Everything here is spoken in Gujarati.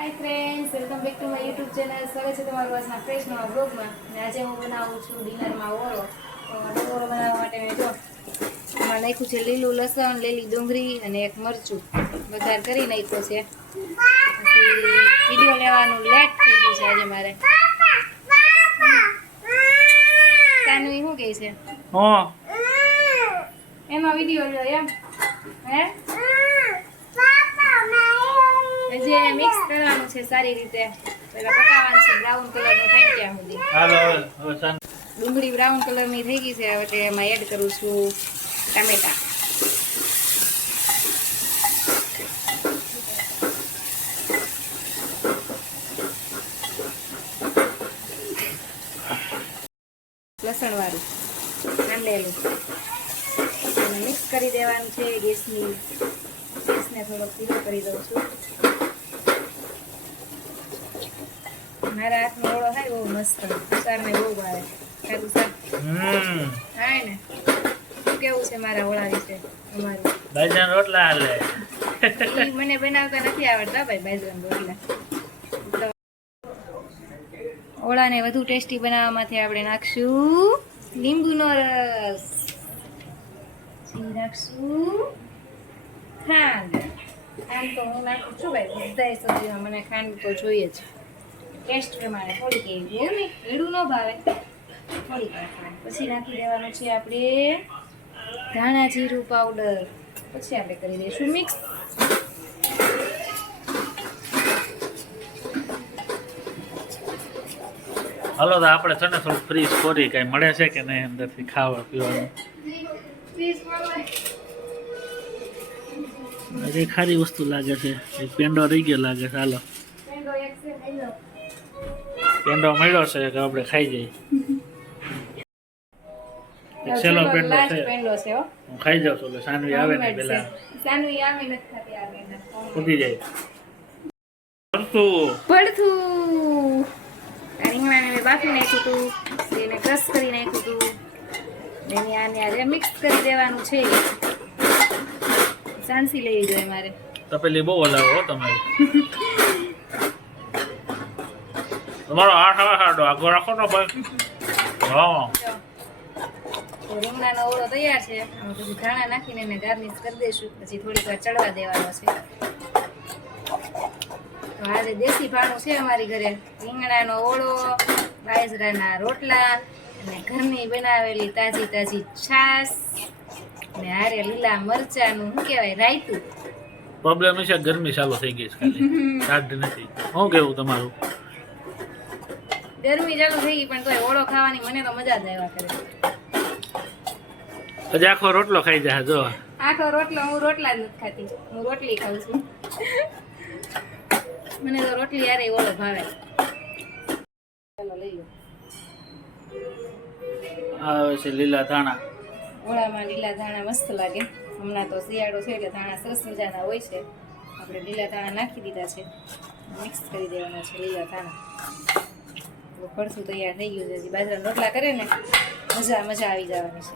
Hi friends, welcome back to my YouTube channel. સ્વાગત છે તમારું આજના ફ્રેશ નવા બ્લોગમાં। અને આજે હું બનાવું છું ડિનરમાં ઓળો। તો ઓળો બનાવવા માટે જો આમાં નાખ્યું છે લીલું લસણ, લીલી ડુંગળી અને એક મરચું વઘાર કરી નાખ્યો છે। પછી વિડિયો લેવાનું લેટ થઈ ગયું છે આજે મારે। તાનું શું કહે છે? હા એનો વિડિયો લ્યો એમ હે? જે મિક્સ કરવાનું છે સારી રીતે, પહેલા પકાવવાનું છે બ્રાઉન કલરનું થાય ત્યાં સુધી। ડુંગળી બ્રાઉન કલરની થઈ ગઈ છે, હવે એમાં એડ કરું છું ટામેટા। લસણ વાળું ખાંડેલું અને મિક્સ કરી દેવાનું છે। ગેસને થોડો ધીરો કરી દઉં છું। મારા હાથનો ઓળો થાય બહુ મસ્ત, સારને બહુ ભાવે ખાધું સાર થાય ને। શું કેવું છે મારા ઓળા વિશે તમારું? બાજરાના રોટલા હાલે। ઈ મને બનાવતા નથી આવડતા ભાઈ બાજરાના રોટલા। ઓળાને વધુ ટેસ્ટી બનાવવામાંથી આપણે નાખશું લીંબુનો રસ, નાખશું ખાંડ। ખાંડ તો હું નાખું છું ભાઈ, બધાય સબ્જીમાં મને ખાંડ તો જોઈએ જ। ટેસ્ટ પ્રમાણે થોડીક એવી બહુ નહીં, એડું ન ભાવે, થોડીક ખાંડ। પછી નાખી દેવાનું છે આપણે ધાણા જીરું પાવડર। પછી આપણે કરી દઈશું મિક્સ। હાલો તો આપણે છે ને થોડું ફ્રીઝ ખોરી કઈ મળે છે કે નહીં અંદરથી ખાવા પીવાનું? કઈ ખારી વસ્તુ લાગે છે, એક પેંડો રહી ગયો લાગે છે। હાલો પેંડો મળ્યો છે કે આપણે ખાઈ જઈએ। છેલ્લો પેંડો છે, હું ખાઈ જાઉં છું। સાનવી આવે ને પેલા ફૂટી જાય। પડથું રીંગણાને મેં બાફી નાખ્યું હતું, એને ક્રશ કરી નાખ્યું હતું, એને આને મિક્સ કરી દેવાનું છે। સાંસી લેવી જોઈએ મારે, તપેલી બહુ હલાવો હો તમારી। તમારો આડો આગો રાખો ને ભાઈ। હા તો રીંગણાનો ઓળો તૈયાર છે। આમાં પછી ધાણા નાખીને એને ગાર્નિશ કરી દઈશું, પછી થોડીક વાર ચડવા દેવાનો છે। તો આજે દેશી ભાણું છે અમારી ઘરે, રીંગણાનો ઓળો, બાજરાના રોટલા અને ઘરની બનાવેલી તાજી તાજી છાશ ને હારે લીલા મરચાનું શું કહેવાય રાયતું। પ્રોબ્લેમ છે ગરમી ચાલુ થઈ ગઈ છે, ખાલી ઠંડ નથી। શું કેવું તમારું? ગરમી ચાલુ થઈ ગઈ પણ તોય ઓળો ખાવાની મને તો મજા જ આવ્યા કરે। હજી આખો રોટલો ખાઈ જાય જો। આખો રોટલો હું રોટલા જ નથી ખાતી, હું રોટલી ખાઉં છું। મને તો રોટલી યારે ઓળો ભાવે। ચાલો લઈ લો। આવે છે લીલા ધાણા। ઓળામાં લીલા ધાણા મસ્ત લાગે। હમણાં તો શિયાળો છે એટલે ધાણા સરસ મજાના હોય છે। આપણે લીલા ધાણા નાખી દીધા છે, મિક્સ કરી દેવાના છે લીલા ધાણા। ભરથું તૈયાર થઈ ગયું છે। બાજરાના રોટલા કરે ને મજા આવી જવાની છે।